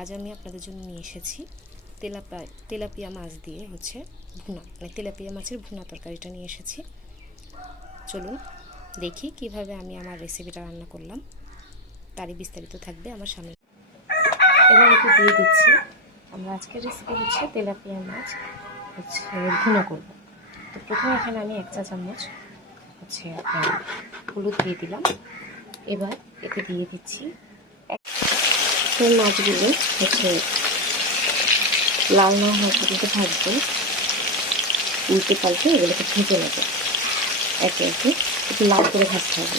আজ আমি আপনাদের জন্য নিয়ে এসেছি তেলাপিয়া মাছ দিয়ে হচ্ছে ভুনা, মানে তেলাপিয়া মাছের ভুনা তরকারিটা নিয়ে এসেছি। চলুন দেখি কিভাবে আমি আমার রেসিপিটা রান্না করলাম, তারই বিস্তারিত থাকবে আমার সামনে। এবার একটু দিয়ে দিচ্ছি। আমরা আজকের রেসিপি হচ্ছে তেলাপিয়া মাছ হচ্ছে ভুনা করব। তো প্রথমে এখানে আমি 1 চা চামচ হচ্ছে হলুদ দিয়ে দিলাম। এবার এতে দিয়ে দিচ্ছি সেই মাছগুলো হচ্ছে লাল না হওয়া পর্যন্ত ভাজবো, উল্টে পাল্টে এগুলোকে ভেজে নেব। একে একে একটু লাল করে ভাজতে হবে।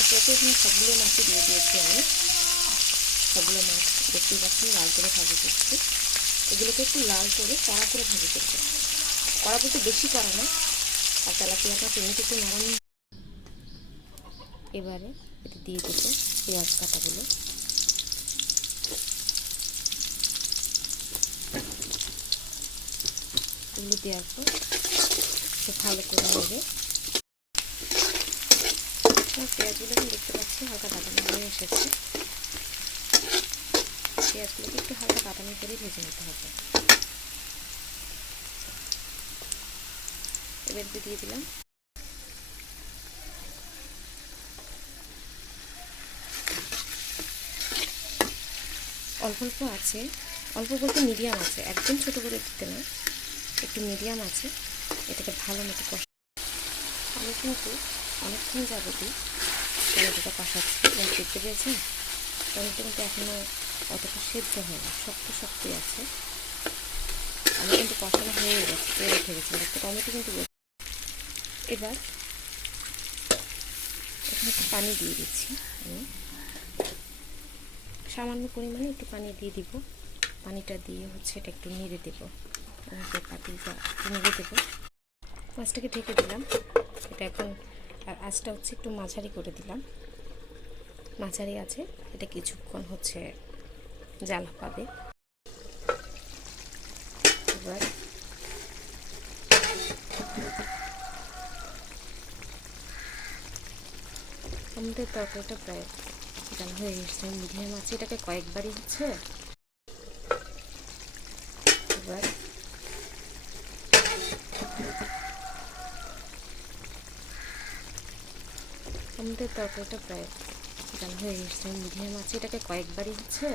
একে একে এখানে সবগুলো মাছই দিয়ে দিয়েছি আমি। সবগুলো মাছ দেখতেই পাচ্ছি লাল করে ভাজি করছি। এগুলোকে একটু লাল করে কড়া করে ভাজি করছি। কড়া বলতে বেশি কড়া না, আর তেলাপিয়া মাছ এমনিতে একটু নরম। এবারে এতে দিয়ে দেবো পেঁয়াজ কাটাগুলো। এগুলো দেওয়ার পর ভালো করে নেবে। পেঁয়াজগুলো আমি দেখতে পাচ্ছি হালকা বাদামি হয়ে এসেছে। পেঁয়াজগুলোকে একটু হালকা বাদামি করে ভেজে নিতে হবে। এবার দিয়ে দিলাম অল্প অল্প আছে, অল্প বলতে মিডিয়াম আছে, একদম ছোটো করে দিতে না, একটু মিডিয়াম আছে। এটাকে ভালো মতো কষা। আমি কিন্তু অনেকক্ষণ যাবতই টমেটোটা কষাচ্ছি। দেখতে পেয়েছেন টমেটো কিন্তু এখনও অতটা সেদ্ধ হয়নি, শক্ত শক্তই আছে। আমি কিন্তু কষানো হয়ে গেছে, তেল উঠে গেছে, একটা টমেটো কিন্তু। এবার এখানে একটু পানি দিয়ে দিচ্ছি আমি, সামান্য পরিমাণে একটু পানি দিয়ে দিব। পানিটা দিয়ে হচ্ছে এটা একটু নেড়ে দেবো, পাতিটা নেড়ে দেবো। মাছটাকে ঢেকে দিলাম। এটা এখন আঁচটা হচ্ছে একটু মাঝারি করে দিলাম। মাঝারি আছে, এটা কিছুক্ষণ হচ্ছে জাল পাবে। এবার আমাদের তরকারিটা প্রায় জাল হয়ে এসেছে। মিডিয়াম আছে, এটাকে কয়েকবারই হচ্ছে। এবার আমাদের তরকারিটা প্রায় জাল হয়ে এসেছে। মিডিয়াম আছে, এটাকে কয়েকবারই হচ্ছে